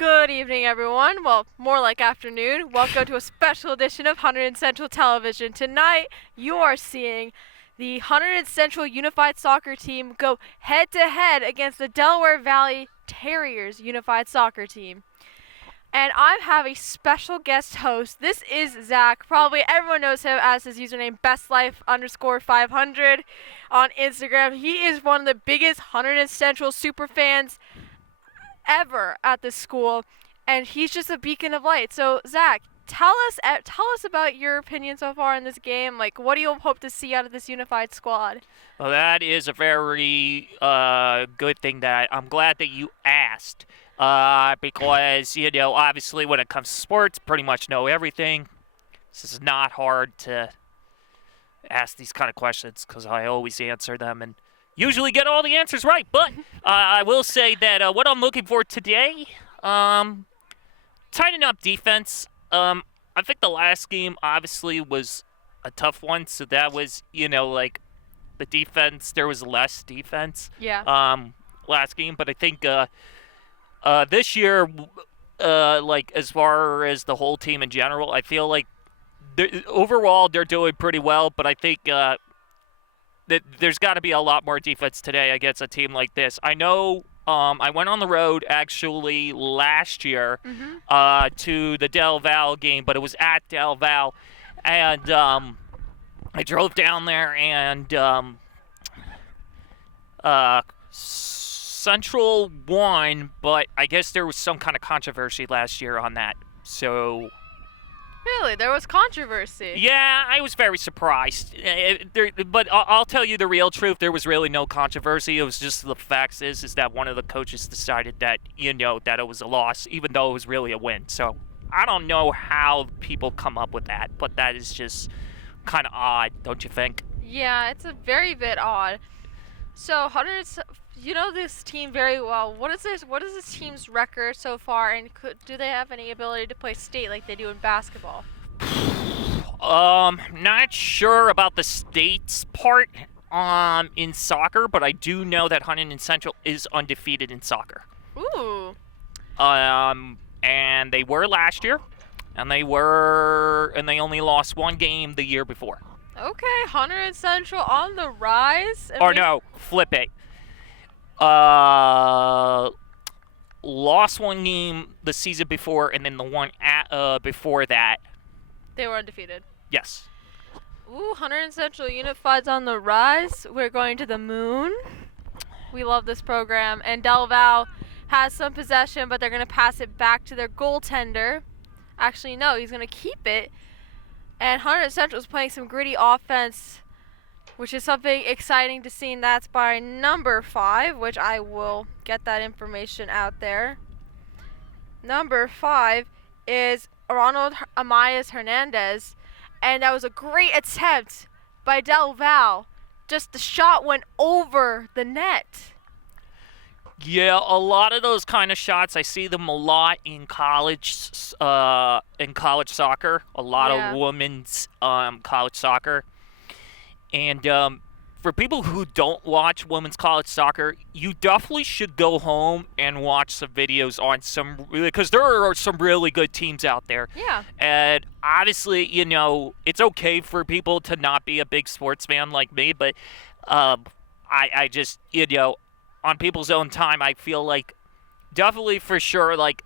Good evening, everyone. Well, more like afternoon. Welcome to a special edition of Hunterdon Central Television. Tonight, you are seeing the Hunterdon Central Unified Soccer Team go head-to-head against the Delaware Valley Terriers Unified Soccer Team. And I have a special guest host. This is Zach. Probably everyone knows him as his username bestlife_500 on Instagram. He is one of the biggest Hunterdon Central super fans ever at this school, and he's just a beacon of light. So Zach, tell us about your opinion so far in this game. Like, what do you hope to see out of this unified squad? Well, that is a very good thing that I'm glad that you asked, because, obviously when it comes to sports, pretty much know everything. This is not hard to ask these kind of questions because I always answer them and usually get all the answers right. But I will say that what I'm looking for today, tighten up defense. I think the last game obviously was a tough one, so that was, like the defense, there was less defense. Yeah. Last game, but I think this year, like as far as the whole team in general, I feel like overall they're doing pretty well, but I think there's got to be a lot more defense today against a team like this. I know I went on the road actually last year to the DelVal game, but it was at DelVal, and I drove down there, and Central won, but I guess there was some kind of controversy last year on that. So Really? There was controversy? yeah, I was very surprised. But I'll tell you the real truth. There was really no controversy. It was just the facts is that one of the coaches decided that, that it was a loss, even though it was really a win. So I don't know how people come up with that, but that is just kind of odd, don't you think? Yeah, it's a very bit odd. So, you know this team very well. What is this team's record so far, and do they have any ability to play state like they do in basketball? Not sure about the states part in soccer, but I do know that Hunterdon Central is undefeated in soccer. Ooh. And they were last year, and they only lost one game the year before. Okay, Hunterdon Central on the rise. No, flip it. Lost one game the season before, and then the one before that. They were undefeated. Yes. Ooh, Hunterdon Central Unified's on the rise. We're going to the moon. We love this program. And DelVal has some possession, but they're going to pass it back to their goaltender. Actually, no, he's going to keep it. And Hunterdon Central is playing some gritty offense, which is something exciting to see, and that's by number 5, which I will get that information out there. Number 5 is Ronald Amayas Hernandez, and that was a great attempt by DelVal. Just the shot went over the net. Yeah, a lot of those kind of shots, I see them a lot in college soccer. A lot of women's college soccer. And for people who don't watch women's college soccer, you definitely should go home and watch some videos on because there are some really good teams out there. Yeah. And obviously, it's okay for people to not be a big sports fan like me, but I just, on people's own time, I feel like definitely for sure, like,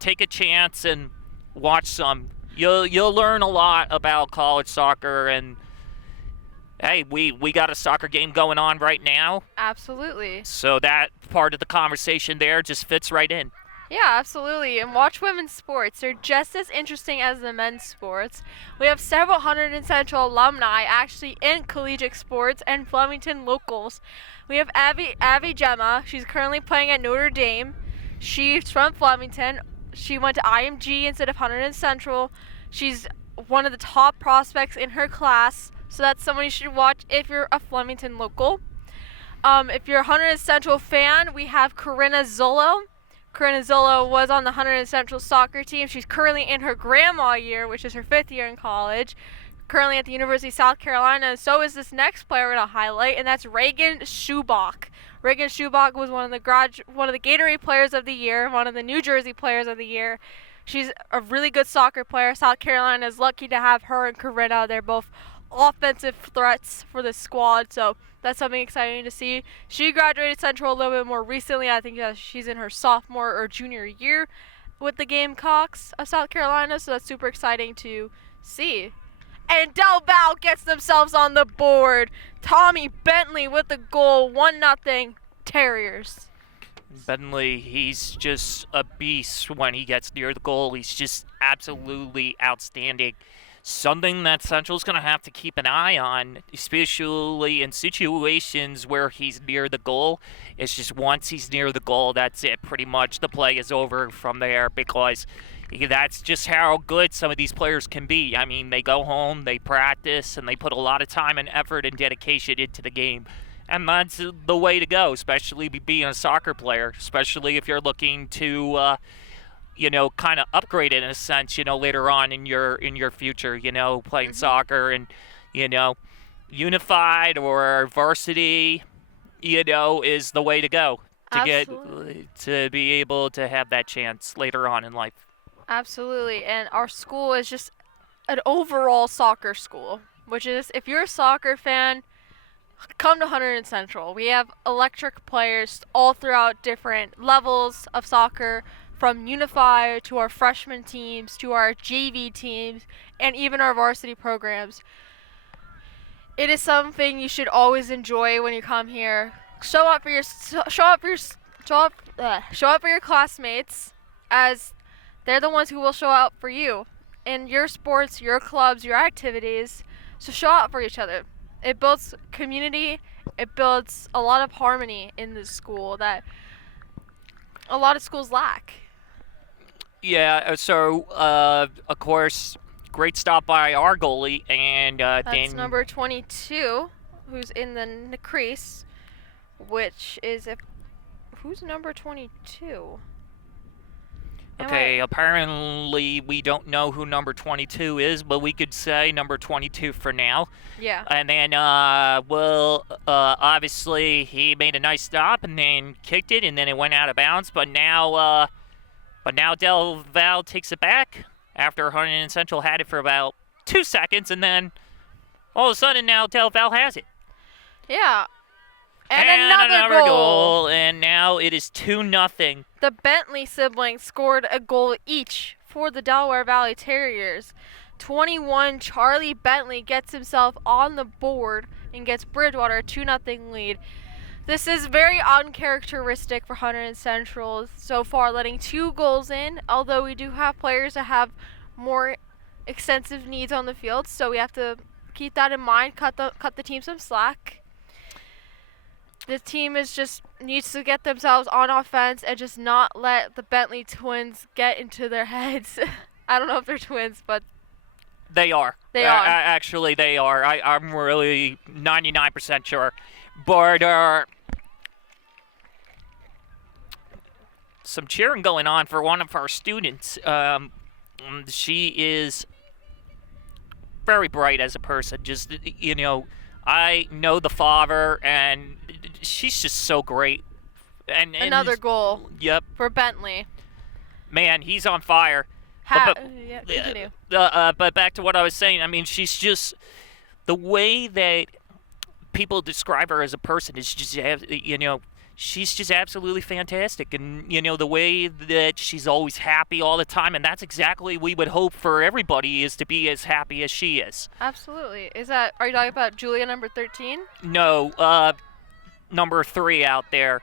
take a chance and watch some. You'll learn a lot about college soccer, and hey, we got a soccer game going on right now. Absolutely. So that part of the conversation there just fits right in. Yeah, absolutely. And watch women's sports. They're just as interesting as the men's sports. We have several Hunterdon Central alumni actually in collegiate sports and Flemington locals. We have Abby Gemma. She's currently playing at Notre Dame. She's from Flemington. She went to IMG instead of Hunterdon Central. She's one of the top prospects in her class, so that's someone you should watch if you're a Flemington local. If you're a Hunterdon Central fan, we have Corinna Zolo. Corinna Zolo was on the Hunterdon Central soccer team. She's currently in her grandma year, which is her 5th year in college. currently at the University of South Carolina. And so is this next player we're going to highlight, and that's Reagan Schubach. Reagan Schubach was one of the Gatorade Players of the Year, one of the New Jersey Players of the Year. She's a really good soccer player. South Carolina is lucky to have her and Corinna. They're both offensive threats for the squad, so that's something exciting to see. She graduated Central a little bit more recently. I think she's in her sophomore or junior year with the Gamecocks of South Carolina, so that's super exciting to see. And DelVal gets themselves on the board. Tommy Bentley with the goal, 1-0 Terriers. Bentley, he's just a beast when he gets near the goal. He's just absolutely outstanding. Something that Central's going to have to keep an eye on, especially in situations where he's near the goal. It's just once he's near the goal, that's it. Pretty much the play is over from there, because that's just how good some of these players can be. I mean, they go home, they practice, and they put a lot of time and effort and dedication into the game. And that's the way to go, especially being a soccer player, especially if you're looking to kind of upgrade it in a sense, later on in your future, playing soccer and, unified or varsity, is the way to go to be able to have that chance later on in life. Absolutely, and our school is just an overall soccer school, which is, if you're a soccer fan, come to Hunterdon Central. We have electric players all throughout different levels of soccer, from unified to our freshman teams to our JV teams and even our varsity programs. It is something you should always enjoy when you come here. Show up for your classmates, as they're the ones who will show up for you in your sports, your clubs, your activities. So show up for each other. It builds community. It builds a lot of harmony in the school that a lot of schools lack. Yeah, so, of course, great stop by our goalie. And that's number 22, who's in the crease, which is who's number 22? Okay, apparently we don't know who number 22 is, but we could say number 22 for now. Yeah. And then, obviously he made a nice stop and then kicked it, and then it went out of bounds. But now DelVal takes it back after Hunterdon Central had it for about 2 seconds, and then all of a sudden now DelVal has it. Yeah. And another goal. And now it is 2-0. The Bentley siblings scored a goal each for the Delaware Valley Terriers. 21, Charlie Bentley gets himself on the board and gets Bridgewater a 2-0 lead. This is very uncharacteristic for Hunterdon Central so far, letting 2 goals in, although we do have players that have more extensive needs on the field, so we have to keep that in mind, cut the team some slack. The team needs to get themselves on offense and just not let the Bentley twins get into their heads. I don't know if they're twins, but they are. They are. Actually, they are. I'm really 99% sure. But some cheering going on for one of our students. She is very bright as a person. Just, I know the father, and she's just so great. And another goal. Yep. For Bentley. Man, he's on fire. Yeah, continue. But back to what I was saying. I mean, she's just, the way that people describe her as a person is just, she's just absolutely fantastic. And, the way that she's always happy all the time, and that's exactly we would hope for everybody, is to be as happy as she is. Absolutely. Are you talking about Julia, number 13? No, number 3 out there.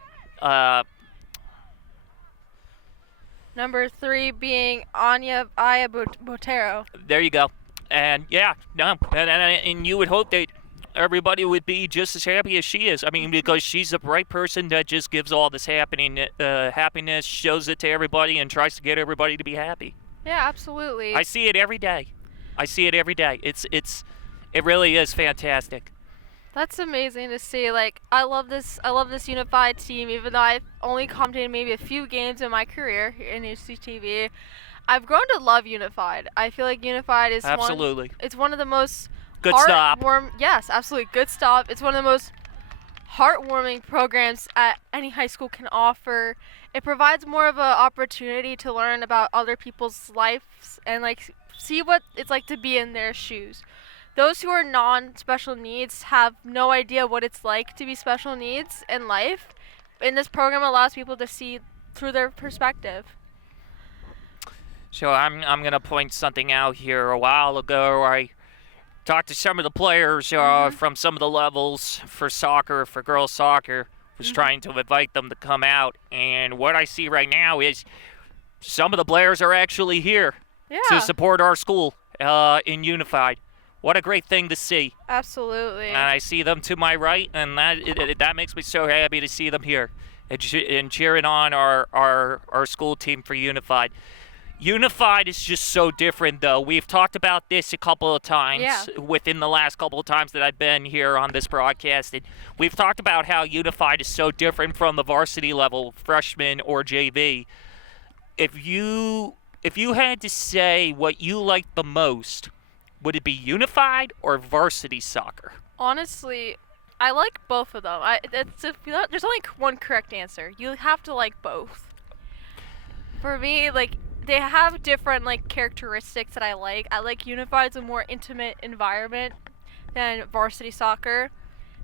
Number 3 being Aya Botero. There you go. And, yeah, no, and you would hope that everybody would be just as happy as she is. I mean, because she's a bright person that just gives all this happiness, shows it to everybody, and tries to get everybody to be happy. Yeah, absolutely. I see it every day. It really is fantastic. That's amazing to see. Like, I love this unified team, even though I've only commentated maybe a few games in my career here in UCTV. I've grown to love Unified. I feel like Unified is absolutely. It's one of the most Good stop. Yes, absolutely. Good stop. It's one of the most heartwarming programs any high school can offer. It provides more of an opportunity to learn about other people's lives and like see what it's like to be in their shoes. Those who are non-special needs have no idea what it's like to be special needs in life, and this program allows people to see through their perspective. So I'm gonna point something out here. A while ago, I talked to some of the players from some of the levels for soccer, for girls soccer. Was trying to invite them to come out, and what I see right now is some of the players are actually here to support our school in Unified. What a great thing to see. Absolutely. And I see them to my right, and that makes me so happy to see them here and cheering on our school team for Unified. Unified is just so different, though. We've talked about this a couple of times within the last couple of times that I've been here on this broadcast. And we've talked about how Unified is so different from the varsity level, freshman or JV. If you had to say what you liked the most, would it be Unified or varsity soccer? Honestly, I like both of them. There's only one correct answer. You have to like both. For me, like, they have different like characteristics that I like. I like Unified's a more intimate environment than varsity soccer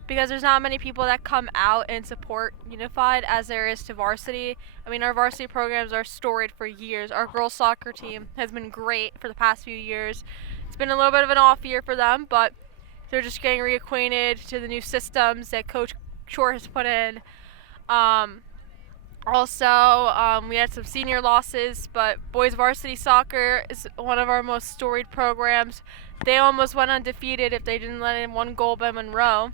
because there's not many people that come out and support Unified as there is to varsity. I mean, our varsity programs are storied for years. Our girls soccer team has been great for the past few years. It's been a little bit of an off year for them, but they're just getting reacquainted to the new systems that Coach Shore has put in. Also, we had some senior losses, but boys varsity soccer is one of our most storied programs. They almost went undefeated if they didn't let in one goal by Monroe.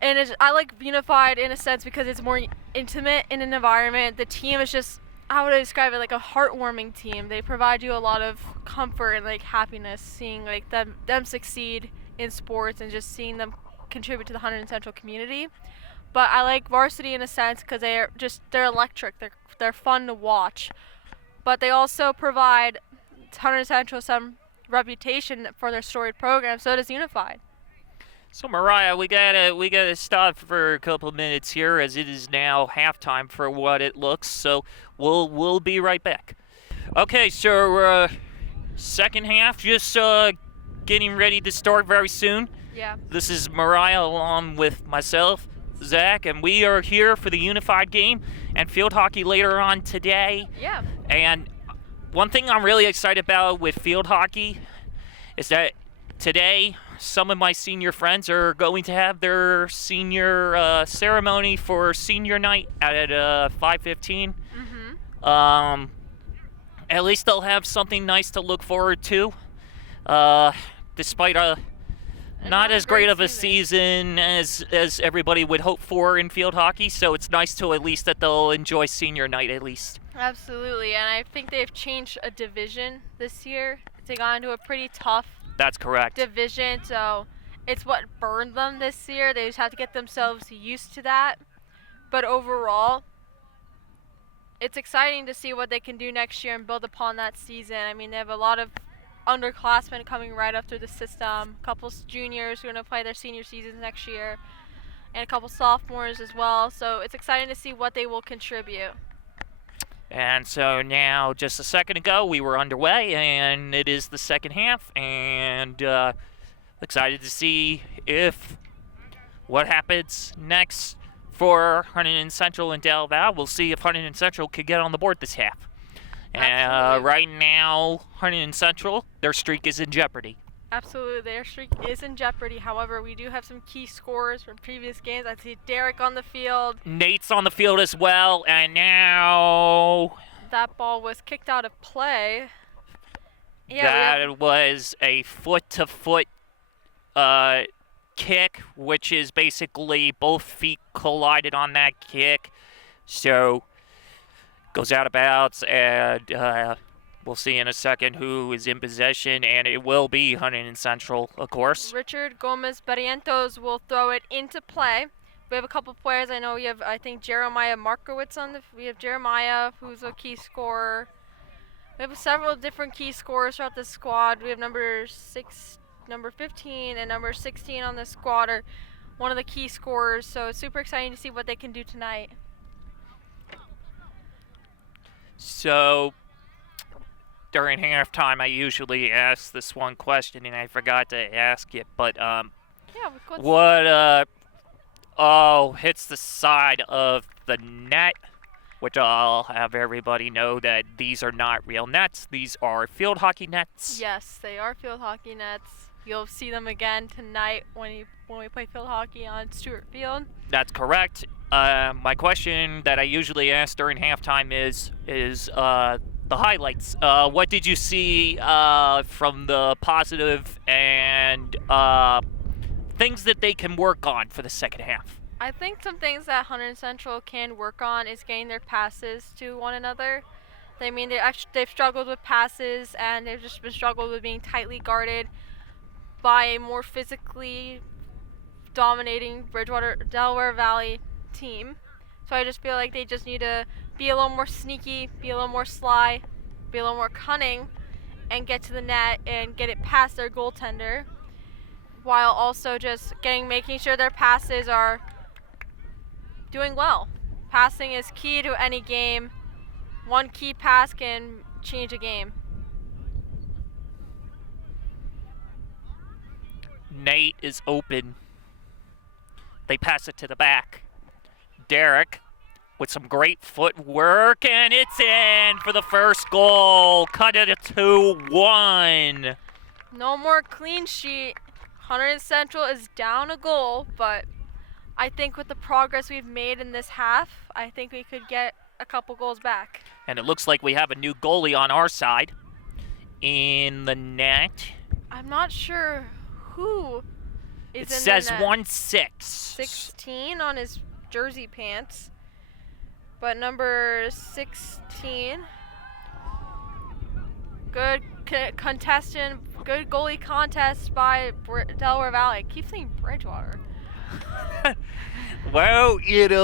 And I like Unified in a sense because it's more intimate in an environment. The team is just, how would I describe it, like a heartwarming team. They provide you a lot of comfort and like happiness seeing like them succeed in sports and just seeing them contribute to the Hunterdon Central community. But I like varsity in a sense because they're electric. They're fun to watch. But they also provide Hunterdon Central some reputation for their storied program. So does Unified. So Mariah, we gotta stop for a couple minutes here as it is now halftime for what it looks. So we'll be right back. Okay, so second half just getting ready to start very soon. Yeah. This is Mariah along with myself, Zach, and we are here for the Unified game and field hockey later on today. Yeah. And one thing I'm really excited about with field hockey is that today some of my senior friends are going to have their senior ceremony for senior night at 5:15. At least they'll have something nice to look forward to, despite not as great of a season as everybody would hope for in field hockey. So it's nice to at least that they'll enjoy senior night at least. Absolutely, and I think they've changed a division this year. They got into a pretty tough That's correct. division, so it's what burned them this year. They just have to get themselves used to that. But overall, it's exciting to see what they can do next year and build upon that season. I mean, they have a lot of underclassmen coming right up through the system, a couple juniors who are going to play their senior seasons next year, and a couple sophomores as well. So it's exciting to see what they will contribute. And so now, just a second ago, we were underway, and it is the second half, and excited to see what happens next for Hunterdon Central and DelVal. We'll see if Hunterdon Central could get on the board this half. And right now, Hunterdon Central, their streak is in jeopardy. Absolutely, their streak is in jeopardy. However, we do have some key scorers from previous games. I see Derek on the field. Nate's on the field as well, and now that ball was kicked out of play. Yeah, that was a foot-to-foot kick, which is basically both feet collided on that kick. So goes out of bounds, and we'll see in a second who is in possession, and it will be Hunterdon Central, of course. Richard Gomez Barrientos will throw it into play. We have a couple players. We have, I think, Jeremiah Markowitz we have Jeremiah, who's a key scorer. We have several different key scorers throughout the squad. We have number number 15 and number 16 on the squad are one of the key scorers, so it's super exciting to see what they can do tonight. So, during halftime, I usually ask this one question, and I forgot to ask it, but Yeah, hits the side of the net, which I'll have everybody know that these are not real nets. These are field hockey nets. Yes, they are field hockey nets. You'll see them again tonight when we play field hockey on Stewart Field. That's correct. My question that I usually ask during halftime is the highlights. What did you see from the positive and things that they can work on for the second half? I think some things that Hunterdon Central can work on is getting their passes to one another. They've struggled with passes, and they've just been struggled with being tightly guarded by a more physically dominating Delaware Valley team. So I just feel like they just need to be a little more sneaky, be a little more sly, be a little more cunning, and get to the net and get it past their goaltender, while also just making sure their passes are doing well. Passing is key to any game. One key pass can change a game. Nate is open. They pass it to the back. Derek with some great footwork, and it's in for the first goal. Cut it to 2-1. No more clean sheet. Hunterdon Central is down a goal, but I think with the progress we've made in this half, I think we could get a couple goals back. And it looks like we have a new goalie on our side in the net. I'm not sure who is It in says the net. 1-6. 16 on his jersey pants, but number 16, good good goalie contest by Delaware Valley. I keep saying Bridgewater. Well,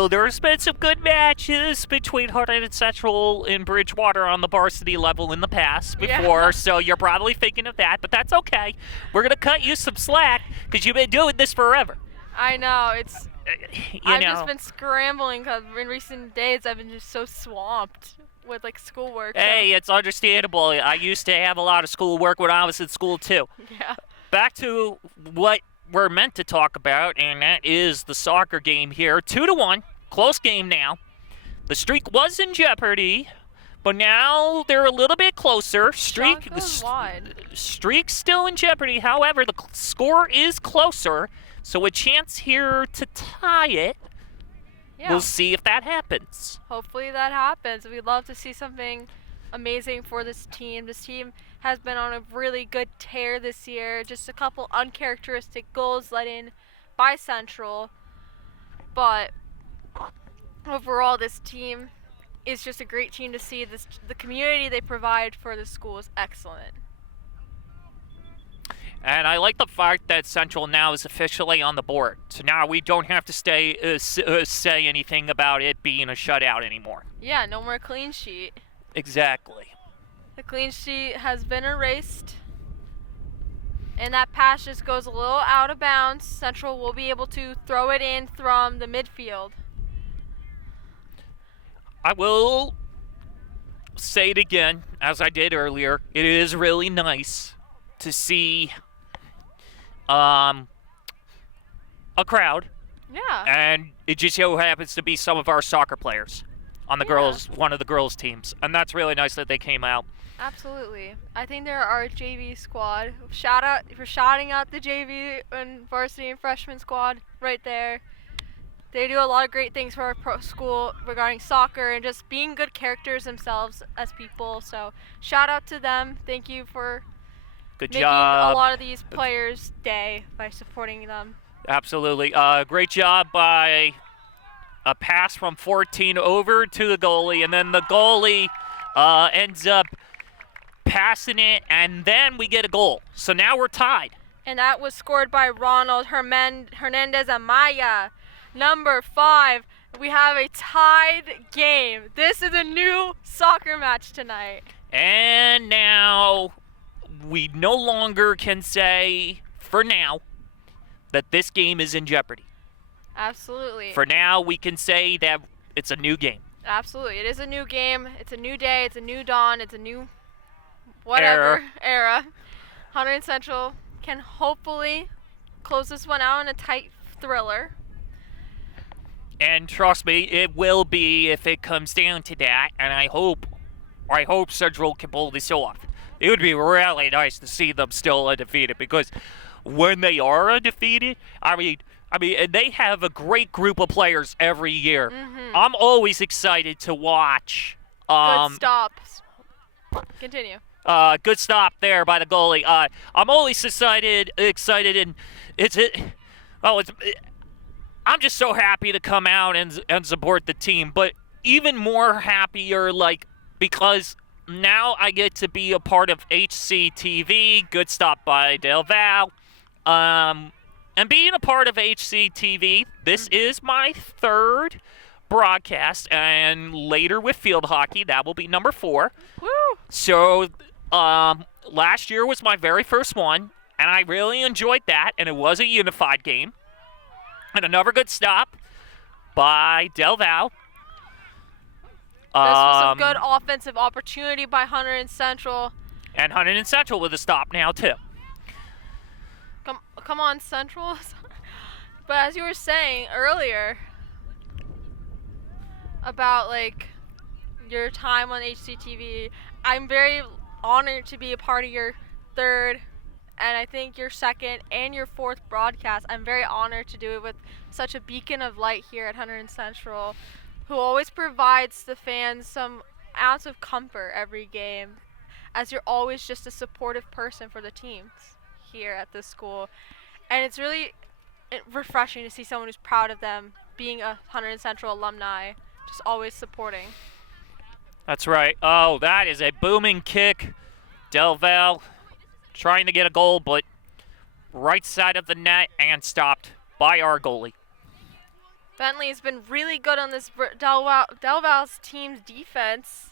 there's been some good matches between Hunterdon Central and Bridgewater on the varsity level in the past before, Yeah. So you're probably thinking of that, but that's okay. We're going to cut you some slack because you've been doing this forever. I know, I've know. just been scrambling because in recent days I've been just so swamped with schoolwork. Hey, it's understandable. I used to have a lot of schoolwork when I was in school too. Yeah. Back to what we're meant to talk about, and that is the soccer game here. 2-1, close game now. The streak was in jeopardy, but now they're a little bit closer. Shot wide. Streak's still in jeopardy. However, the score is closer, so a chance here to tie it. Yeah. We'll see if that happens. Hopefully that happens. We'd love to see something amazing for this team. This team has been on a really good tear this year. Just a couple uncharacteristic goals let in by Central. But overall, this team is just a great team to see. The community they provide for the school is excellent. And I like the fact that Central now is officially on the board. So now we don't have to say anything about it being a shutout anymore. Yeah, no more clean sheet. Exactly. The clean sheet has been erased. And that pass just goes a little out of bounds. Central will be able to throw it in from the midfield. I will say it again, as I did earlier. It is really nice to see a crowd, Yeah. and it just so happens to be some of our soccer players on the one of the girls' teams, and that's really nice that they came out. Absolutely. I think they're our JV squad. Shout out for shouting out the JV and varsity and freshman squad right there. They do a lot of great things for our pro school regarding soccer and just being good characters themselves as people. So shout out to them. Thank you for Good making job. a lot of these players' day by supporting them. Absolutely. Great job by a pass from 14 over to the goalie, and then the goalie ends up passing it, and then we get a goal. So now we're tied. And that was scored by Ronald Hernandez Amaya. Number 5. We have a tied game. This is a new soccer match tonight. And now we no longer can say for now, that this game is in jeopardy. Absolutely. For now, we can say that it's a new game. Absolutely. It is a new game. It's a new day. It's a new dawn. It's a new whatever era. Hunterdon Central can hopefully close this one out in a tight thriller. And trust me, it will be if it comes down to that. And I hope Central can pull this off. It would be really nice to see them still undefeated, because when they are undefeated, I mean, and they have a great group of players every year. Mm-hmm. I'm always excited to watch. Good stops. Continue. Good stop there by the goalie. I'm always excited, and I'm just so happy to come out and support the team. But even more happier, because now I get to be a part of HCTV. Good stop by DelVal. And being a part of HCTV, this is my third broadcast, and later with field hockey, that will be number 4. Woo! So, last year was my very first one, and I really enjoyed that, and it was a unified game. And another good stop by DelVal. This was a good offensive opportunity by Hunterdon Central. And Hunterdon Central with a stop now, too. Come on, Central. But as you were saying earlier about your time on HCTV, I'm very honored to be a part of your third, and I think your second and your fourth broadcast. I'm very honored to do it with such a beacon of light here at Hunterdon Central, who always provides the fans some ounce of comfort every game, as you're always just a supportive person for the teams here at this school. And it's really refreshing to see someone who's proud of them being a Hunterdon Central alumni, just always supporting. That's right. Oh, that is a booming kick. DelVal trying to get a goal, but right side of the net and stopped by our goalie. Bentley has been really good on this DelVal's team's defense.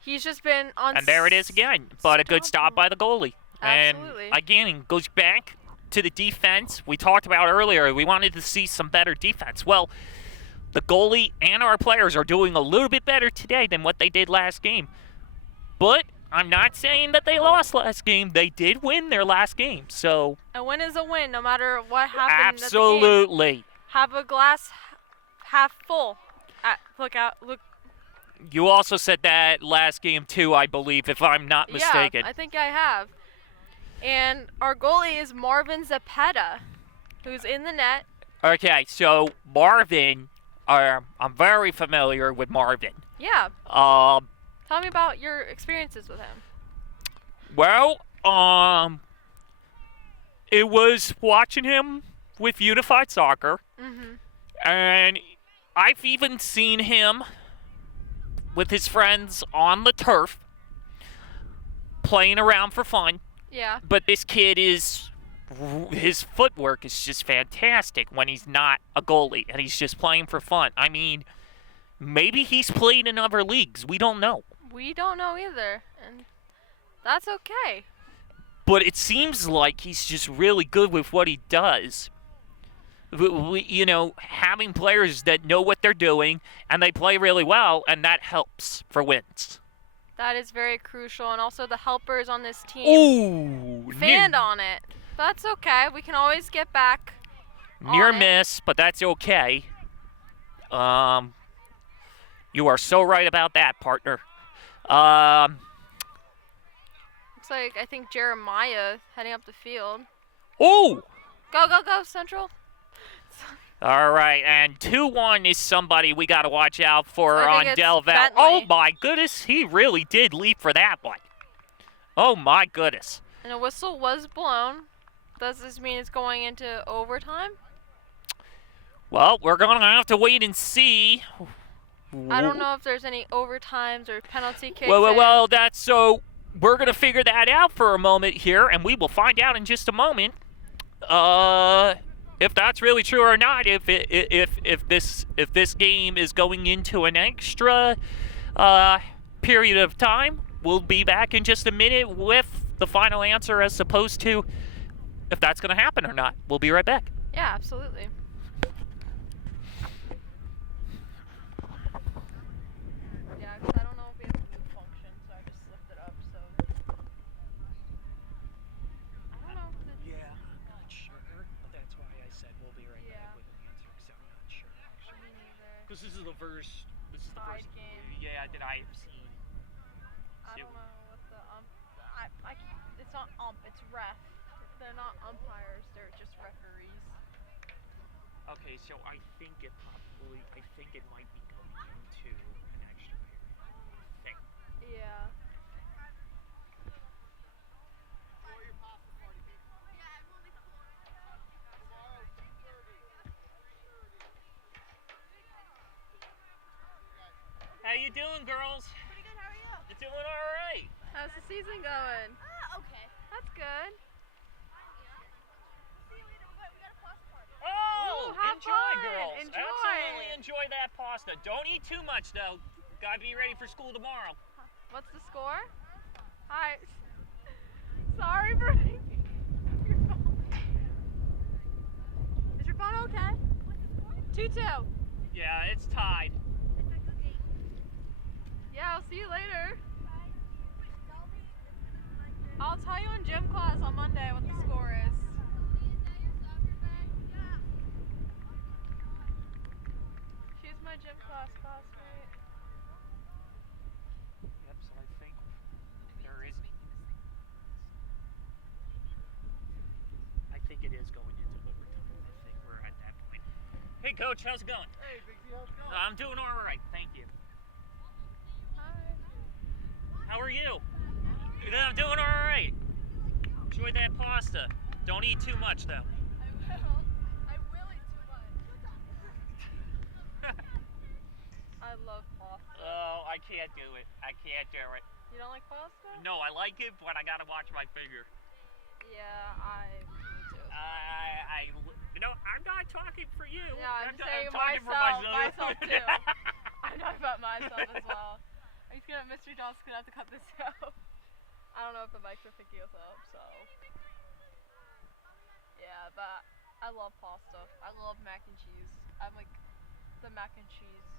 He's just been on. And there it is again, but a good stop by the goalie. Absolutely. And again, it goes back to the defense we talked about earlier. We wanted to see some better defense. Well, the goalie and our players are doing a little bit better today than what they did last game. But I'm not saying that they lost last game. They did win their last game. So a win is a win, no matter what happened. Absolutely. At the game. Have a glass half full. Look. You also said that last game too, I believe, if I'm not mistaken. Yeah, I think I have. And our goalie is Marvin Zapeta, who's in the net. Okay, so Marvin, I'm very familiar with Marvin. Yeah. Tell me about your experiences with him. Well, it was watching him with Unified Soccer. Mm-hmm. And I've even seen him with his friends on the turf, playing around for fun. Yeah. But this kid his footwork is just fantastic when he's not a goalie and he's just playing for fun. I mean, maybe he's played in other leagues. We don't know. We don't know either, and that's okay. But it seems like he's just really good with what he does. Having players that know what they're doing and they play really well, and that helps for wins. That is very crucial, and also the helpers on this team fanned on it. That's okay. We can always get back. Near miss, but that's okay. You are so right about that, partner. Looks like I think Jeremiah heading up the field. Oh! Go, Central. All right, and 2-1 is somebody we got to watch out for on DelVal. Bentley. Oh, my goodness. He really did leap for that one. Oh, my goodness. And a whistle was blown. Does this mean it's going into overtime? Well, we're going to have to wait and see. I don't know if there's any overtimes or penalty kicks. Well, that's so. We're going to figure that out for a moment here, and we will find out in just a moment. If that's really true or not, if this game is going into an extra period of time, we'll be back in just a minute with the final answer, as opposed to if that's going to happen or not. We'll be right back. Yeah, absolutely. Yeah, because I don't know if we have a mute function, so I just lifted up, so. I don't know. Yeah, I'm not sure, but that's why I said we'll be right Yeah. back with an answer, because I'm not sure, actually. Me neither. Because this is the first Side game. yeah, that I have seen. I don't know what the it's not it's ref. They're not umpires, they're just referees. Okay, so I think it might be going into an extra period. Yeah. How you doing, girls? Pretty good, how are you? You doing all right? How's the season going? Okay. That's good. See you later, we got a pasta party. Oh, Ooh, have enjoy, fun. girls. Enjoy. Absolutely enjoy that pasta. Don't eat too much, though. Gotta be ready for school tomorrow. What's the score? Hi. Sorry for your phone. Is your phone okay? 2-2. Yeah, it's tied. It's a good game. Yeah, I'll see you later. I'll tell you in gym class on Monday what the score is. She's my gym class classmate. Yep, so I think there is. I think it is going into overtime. I think we're at that point. Hey, Coach, how's it going? Hey, Big Z, how's it going? I'm doing all right, thank you. Hi. How are you? I'm doing all right. Enjoy that pasta. Don't eat too much, though. I will eat too much. I love pasta. Oh, I can't do it. I can't do it. You don't like pasta? No, I like it, but I gotta watch my figure. Yeah, me too. I'm not talking for you. Yeah, I'm just saying talking for myself too. I'm talking about myself as well. Mr. John's gonna have to cut this out. I don't know if the mics are picking us up, so. Yeah, but I love pasta. I love mac and cheese. I'm like the mac and cheese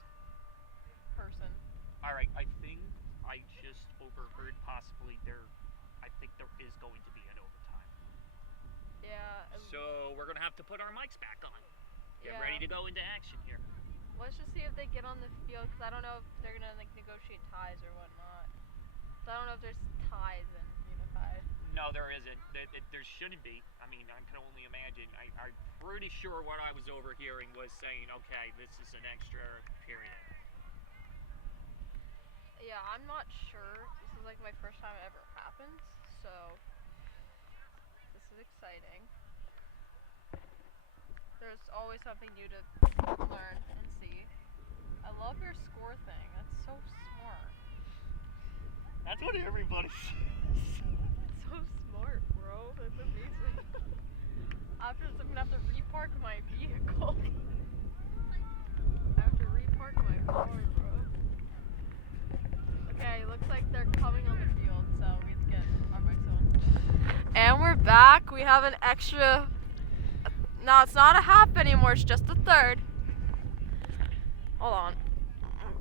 person. All right, I think I just overheard possibly I think there is going to be an overtime. Yeah. So we're gonna have to put our mics back on. Get Yeah. ready to go into action here. Let's just see if they get on the field, because I don't know if they're gonna like negotiate ties or whatnot. So I don't know if there's ties in Unified. No, there isn't. There shouldn't be. I mean, I can only imagine. I'm pretty sure what I was overhearing was saying, okay, this is an extra period. Yeah, I'm not sure. This is like my first time it ever happens, so this is exciting. There's always something new to learn and see. I love your score thing. That's so smart. That's what everybody says. It's so smart, bro. That's amazing. After this, I'm gonna have to repark my vehicle. I have to repark my car, bro. Okay, looks like they're coming on the field, so we have to get our mics on. And we're back. We have an extra. No, it's not a half anymore. It's just a third. Hold on.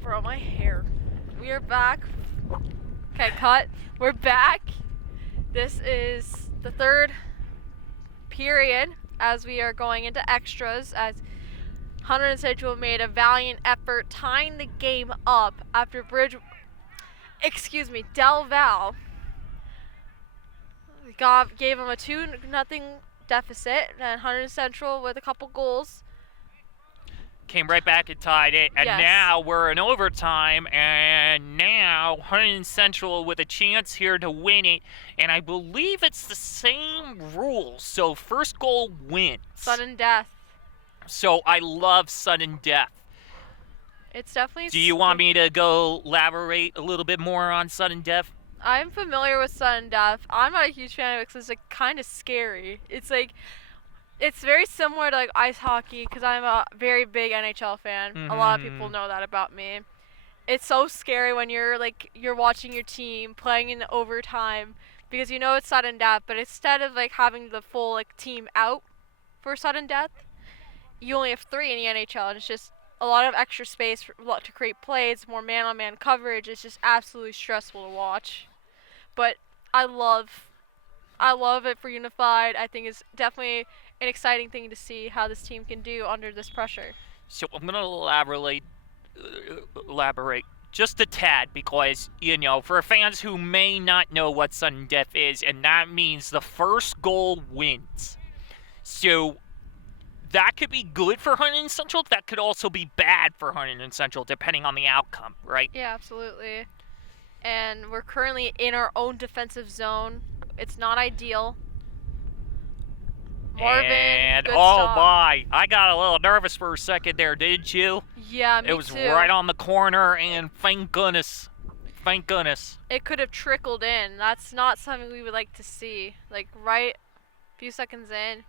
Bro, my hair. We are back. Okay, cut. We're back. This is the third period as we are going into extras, as Hunterdon Central made a valiant effort tying the game up after DelVal gave them a 2-0 deficit, and Hunterdon Central with a couple goals. Came right back and tied it, and Yes. now we're in overtime, and now Hunterdon Central with a chance here to win it, and I believe it's the same rules, so first goal wins. Sudden death. So I love sudden death. It's definitely. Do you want me to go elaborate a little bit more on sudden death? I'm familiar with sudden death. I'm not a huge fan of it because it's like kind of scary. It's like, it's very similar to like ice hockey because I'm a very big NHL fan. A lot of people know that about me. It's so scary when you're watching your team playing in overtime, because you know it's sudden death, but instead of like having the full like team out for sudden death, you only have 3 in the NHL, and it's just a lot of extra space for, to create plays, more man-on-man coverage. It's just absolutely stressful to watch. But I love it for Unified. I think it's definitely an exciting thing to see how this team can do under this pressure. So I'm gonna elaborate just a tad because for fans who may not know what sudden death is, and that means the first goal wins. So that could be good for Hunterdon Central. That could also be bad for Hunterdon Central, depending on the outcome, right? Yeah, absolutely. And we're currently in our own defensive zone. It's not ideal. Marvin, And good oh stop. my, I got a little nervous for a second there, didn't you? Yeah, me It was too. right on the corner, and thank goodness. Thank goodness. It could have trickled in. That's not something we would like to see. Like right a few seconds in.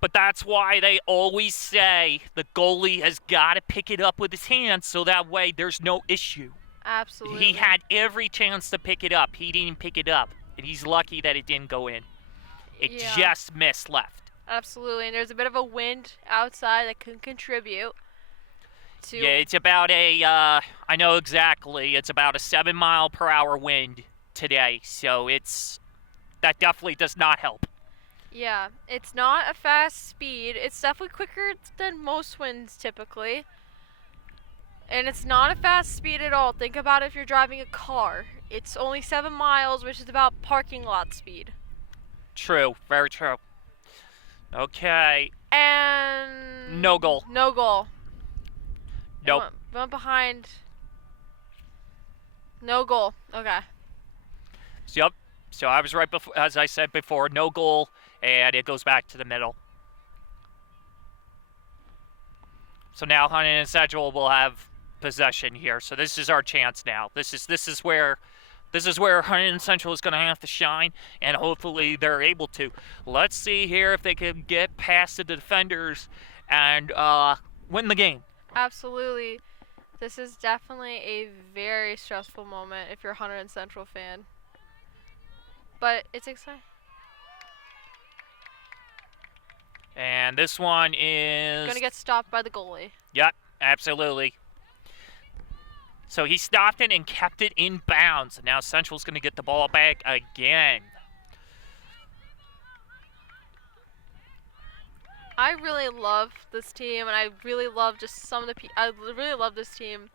But that's why they always say the goalie has got to pick it up with his hands so that way there's no issue. Absolutely. He had every chance to pick it up. He didn't pick it up, and he's lucky that it didn't go in. It Yeah. just missed left. Absolutely. And there's a bit of a wind outside that can contribute to Yeah, it's about I know exactly. It's about a 7-mile-per-hour wind today, so that definitely does not help. Yeah, it's not a fast speed. It's definitely quicker than most winds typically. And it's not a fast speed at all. Think about if you're driving a car. It's only 7 miles, which is about parking lot speed. True, very true. Okay, And no goal. No goal. Nope. Went behind. No goal. Okay. Yep. So I was right before, as I said before, no goal, and it goes back to the middle. So now Hunterdon Central will have possession here. So this is our chance now. This is where Hunterdon Central is going to have to shine, and hopefully they're able to. Let's see here if they can get past the defenders and win the game. Absolutely. This is definitely a very stressful moment if you're a Hunterdon Central fan. But it's exciting. And this one is... Gonna get stopped by the goalie. Yep, absolutely. So he stopped it and kept it in bounds. Now Central's going to get the ball back again. I really love this team, and I really love just some of the I really love this team.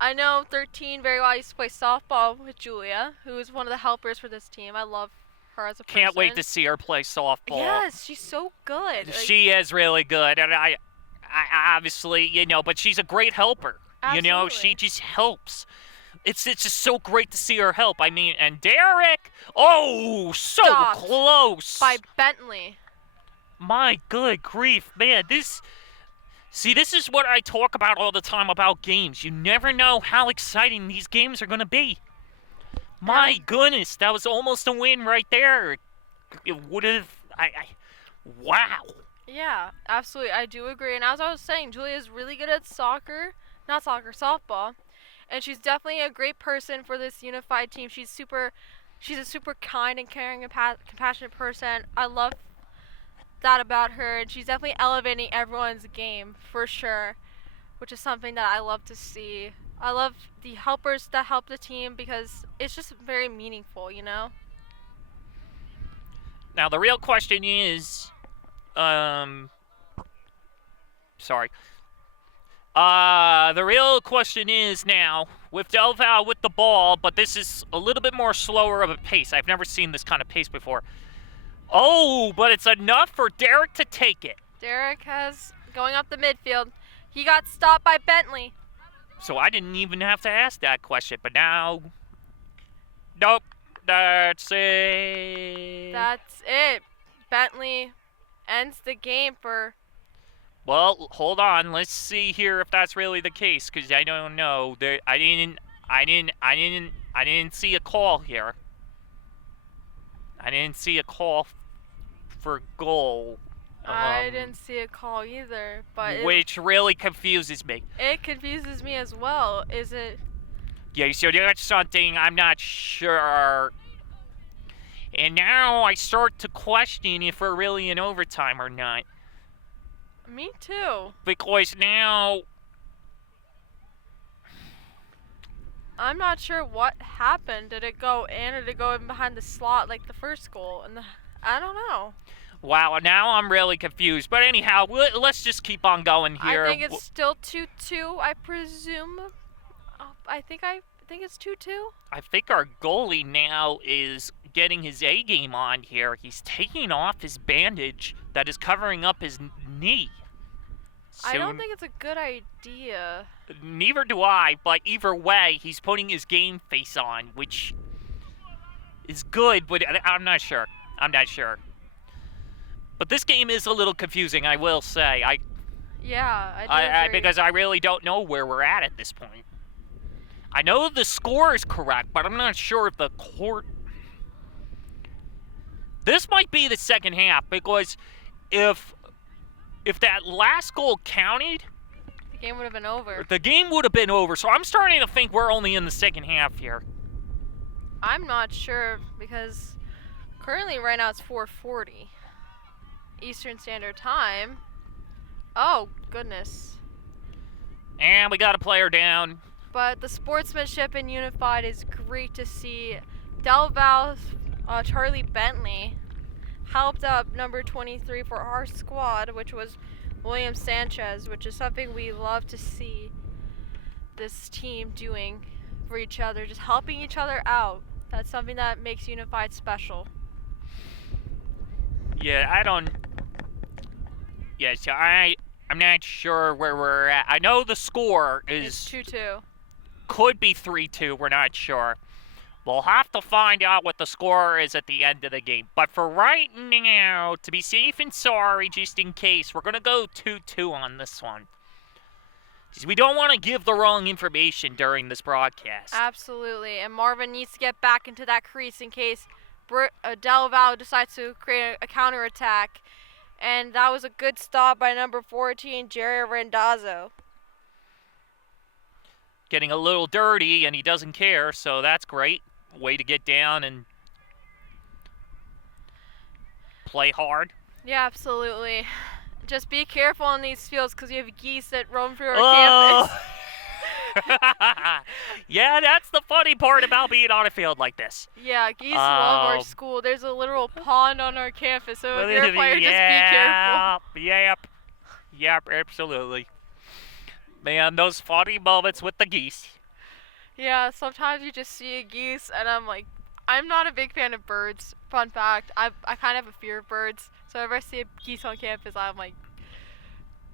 I know 13 very well. I used to play softball with Julia, who is one of the helpers for this team. I love her as a person. Can't wait to see her play softball. Yes, she's so good. Like, She is really good, and I obviously, but she's a great helper. Absolutely. She just helps. It's just so great to see her help. I mean, and Derek, so Stopped close. by Bentley. My good grief, man, this is what I talk about all the time about games. You never know how exciting these games are going to be. My goodness, that was almost a win right there. It would have, wow. Yeah, absolutely. I do agree. And as I was saying, Julia is really good at softball. And she's definitely a great person for this unified team. She's a super kind and caring and compassionate person. I love that about her. And she's definitely elevating everyone's game for sure, which is something that I love to see. I love the helpers that help the team because it's just very meaningful, Now, the real question is, sorry. The real question is now, with DelVal with the ball, but this is a little bit more slower of a pace. I've never seen this kind of pace before. Oh, but it's enough for Derek to take it. Derek has going up the midfield. He got stopped by Bentley. So I didn't even have to ask that question, but now... Nope. That's it. That's it. Bentley ends the game for... Well, hold on. Let's see here if that's really the case, because I don't know. I didn't see a call here. I didn't see a call for goal. I didn't see a call either, but which really confuses me. it confuses me as well. Is it... Yeah, so that's something I'm not sure And now I start to question if we're really in overtime or not. Me too. Because now I'm not sure what happened. Did it go in or did it go in behind the slot like the first goal? I don't know. wow, now I'm really confused. But anyhow, let's just keep on going here. I think it's still 2-2, I presume. I think it's 2-2. I think our goalie now is getting his A game on here. He's taking off his bandage that is covering up his knee. I don't So think it's a good idea. neither do I, but either way, he's putting his game face on, which is good, but I'm not sure. I'm not sure. But this game is a little confusing, I will say. Yeah, I do agree. Because I really don't know where we're at this point. I know the score is correct, but I'm not sure if the court... This might be the second half, because if that last goal counted, The game would have been over. the game would have been over. So I'm starting to think we're only in the second half here. I'm not sure because currently right now it's 4:40 Eastern Standard Time. Oh, goodness. And we got a player down. But the sportsmanship in Unified is great to see. DelVal, Charlie Bentley helped up number 23 for our squad, which was William Sanchez, which is something we love to see this team doing for each other, just helping each other out. That's something that makes Unified special. Yeah, I don't... Yeah, so I'm not sure where we're at. I know the score It's is... 2-2. Could be 3-2, we're not sure. We'll have to find out what the score is at the end of the game. But for right now, to be safe and sorry, just in case, we're going to go 2-2 on this one. Because we don't want to give the wrong information during this broadcast. Absolutely. And Marvin needs to get back into that crease in case DelVal decides to create a counterattack. And that was a good stop by number 14, Jerry Randazzo. Getting a little dirty, and he doesn't care, so that's great. Way to get down and play hard. Yeah, absolutely. Just be careful on these fields because you have geese that roam through our campus. Yeah, that's the funny part about being on a field like this. Yeah, geese love our Um, school. There's a literal pond on our campus, so if you're a player, just be careful. Yep, absolutely. Man, those funny moments with the geese. Yeah, sometimes you just see a geese, and I'm not a big fan of birds. Fun fact, I kind of have a fear of birds. So if I see a geese on campus, I'm like,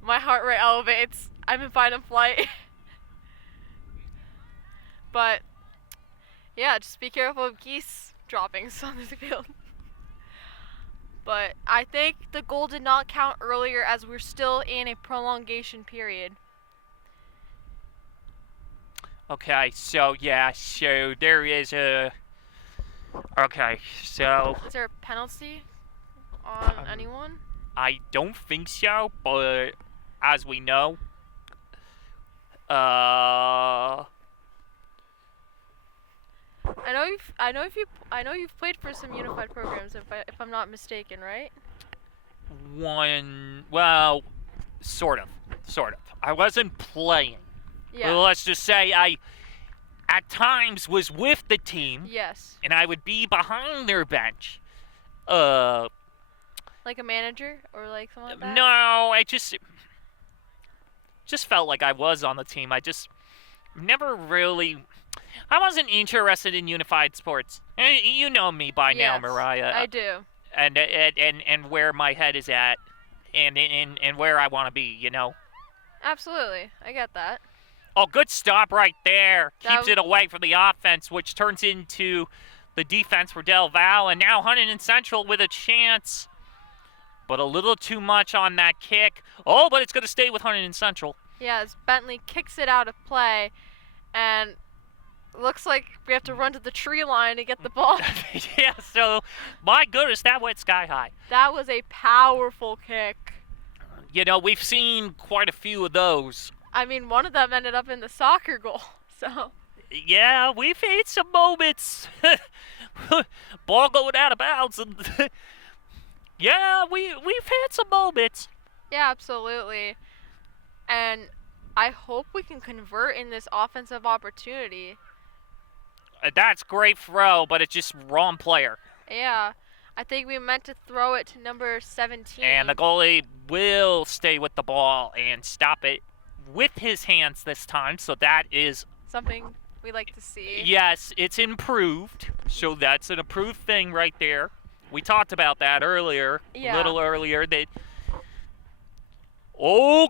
my heart rate elevates. I'm in fight or flight. But yeah, just be careful of geese droppings on the field. But I think the goal did not count earlier as we're still in a prolongation period. Okay, so there is a... Okay, so Is there a penalty on anyone? I don't think so, but as we know, I know you've played for some unified programs if I'm not mistaken, right? well, sort of. I wasn't playing. Yeah. Well, let's just say I, at times, was with the team, Yes. and I would be behind their bench. Like a manager or like something like that? No, I just felt like I was on the team. I just never really... I wasn't interested in unified sports. You know me by now, Yes, Mariah. I do. And where my head is at, and where I want to be, you know? Absolutely. I get that. Oh, good stop right there. That Keeps was- it away from the offense, which turns into the defense for DelVal. And now Hunterdon Central with a chance. But a little too much on that kick. Oh, but it's going to stay with Hunterdon Central. Yeah, as Bentley kicks it out of play, and looks like we have to run to the tree line to get the ball. Yeah, so, my goodness, that went sky high. That was a powerful kick. You know, we've seen quite a few of those. I mean, one of them ended up in the soccer goal. So Yeah, we've had some moments ball going out of bounds. And yeah, we've had some moments. Yeah, absolutely. And I hope we can convert in this offensive opportunity. That's great throw, but it's just wrong player. Yeah. I think we meant to throw it to number 17. And the goalie will stay with the ball and stop it with his hands this time. So that is, something we like to see. yes, it's improved. So that's an improved thing right there. We talked about that earlier, Yeah. a little earlier. That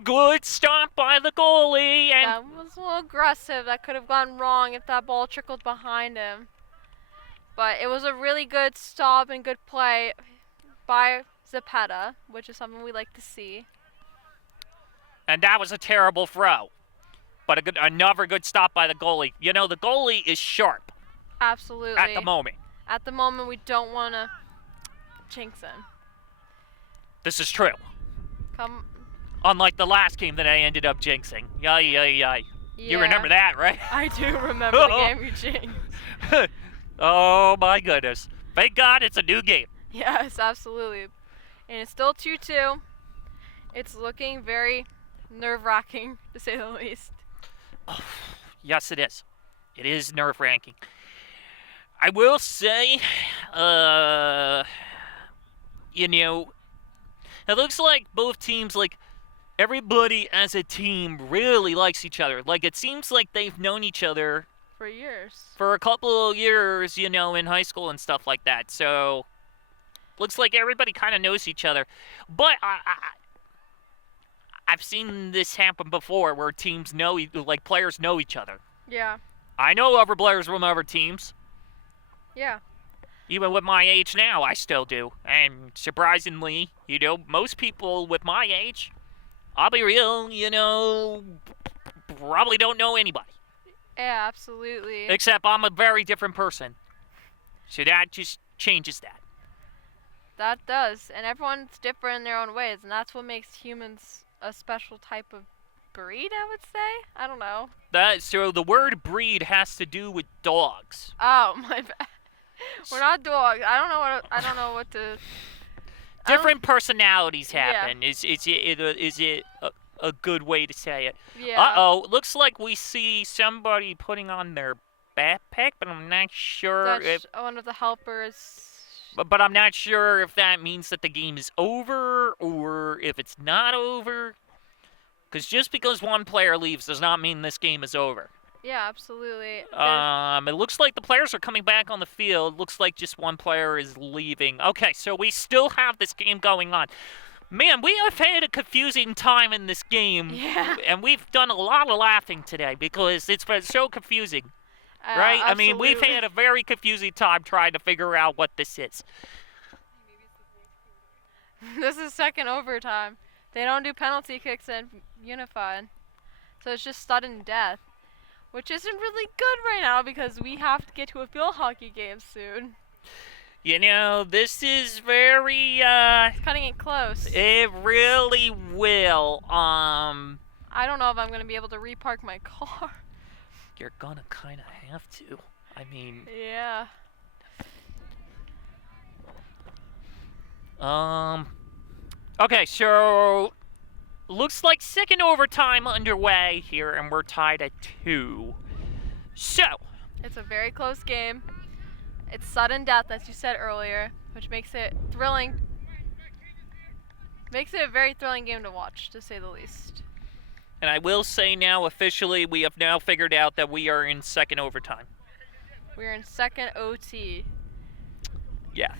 good stop by the goalie. And That was a little aggressive. That could have gone wrong if that ball trickled behind him. But it was a really good stop and good play by Zapata, which is something we like to see. And that was a terrible throw. But another good stop by the goalie. You know, the goalie is sharp Absolutely. at the moment. At the moment, we don't want to jinx him. This is true. Come. Unlike the last game that I ended up jinxing. Yay, yay, yay. You Yeah. remember that, right? I do remember the game you jinxed. Oh, my goodness. Thank God it's a new game. Yes, absolutely. And it's still 2-2. It's looking very nerve-wracking, to say the least. Yes, it is. It is nerve-wracking. I will say, you know, it looks like both teams, like, everybody as a team really likes each other. Like, it seems like they've known each other For years. for a couple of years, you know, in high school and stuff like that. So, looks like everybody kind of knows each other. But I've seen this happen before where teams know, like, players know each other. Yeah. I know other players from other teams. Yeah. Even with my age now, I still do. And surprisingly, you know, most people with my age, I'll be real, you know, probably don't know anybody. Yeah, absolutely. Except I'm a very different person. So that just changes that. That does. And everyone's different in their own ways, and that's what makes humans a special type of breed, I would say. I don't know. So the word breed has to do with dogs. Oh, my bad. We're not dogs. I don't know what to. Different personalities Yeah. happen. Is it a good way to say it? Yeah. Uh-oh, looks like we see somebody putting on their backpack, but I'm not sure That's if one of the helpers. but I'm not sure if that means that the game is over or if it's not over. Because just because one player leaves does not mean this game is over. Yeah, absolutely. It looks like the players are coming back on the field. Looks like just one player is leaving. Okay, so we still have this game going on. Man, we have had a confusing time in this game. Yeah. And we've done a lot of laughing today because it's been so confusing, right? I mean, we've Absolutely. had a very confusing time trying to figure out what this is. This is second overtime. They don't do penalty kicks in Unified. So it's just sudden death. Which isn't really good right now because we have to get to a field hockey game soon. You know, this is very, It's cutting it close. it really will, I don't know if I'm going to be able to repark my car. you're gonna kind of have to. I mean, Yeah. okay, so looks like second overtime underway here, and we're tied at 2. So, It's a very close game. It's sudden death, as you said earlier, which makes it thrilling. Makes it a very thrilling game to watch, to say the least. and I will say now officially, we have now figured out that we are in second overtime. We're in second OT. Yeah.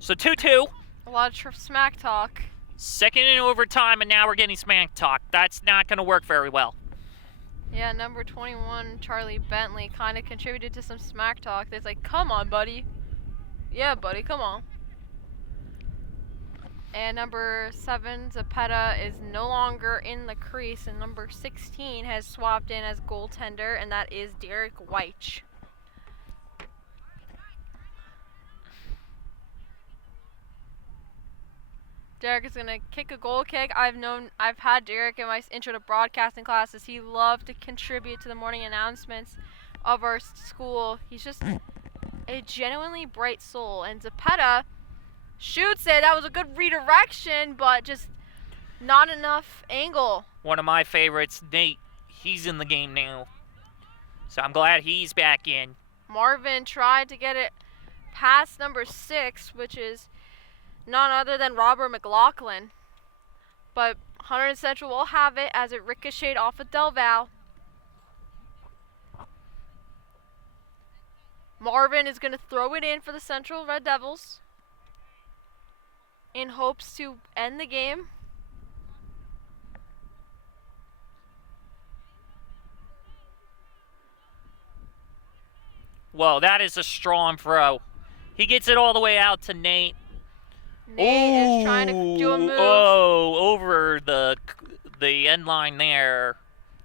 So 2-2, A lot of smack talk. second in overtime, and now we're getting smack talk. That's not gonna work very well. Yeah, number 21, Charlie Bentley, kind of contributed to some smack talk. It's like, come on, buddy. Yeah, buddy, come on. And number 7, Zapata, is no longer in the crease, and number 16 has swapped in as goaltender, and that is Derek Weich. Derek is gonna kick a goal kick. I've had Derek in my intro to broadcasting classes. He loved to contribute to the morning announcements of our school. He's just a genuinely bright soul. And Zepeda shoots it. That was a good redirection, but just not enough angle. One of my favorites, Nate, he's in the game now. So I'm glad he's back in. Marvin tried to get it past number 6, which is none other than Robert McLaughlin. But Hunterdon Central will have it as it ricocheted off of DelVal. Marvin is going to throw it in for the Central Red Devils in hopes to end the game. Whoa, that is a strong throw. He gets it all the way out to Nate. Nate is trying to do a move. Oh, over the end line there.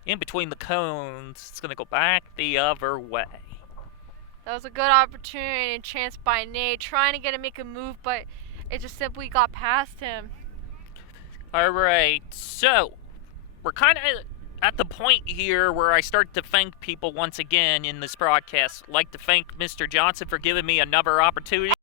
In between the cones. It's going to go back the other way. That was a good opportunity and chance by Nate, trying to get him to make a move, but it just simply got past him. All right, so we're kind of at the point here where I start to thank people once again in this broadcast. I'd like to thank Mr. Johnson for giving me another opportunity.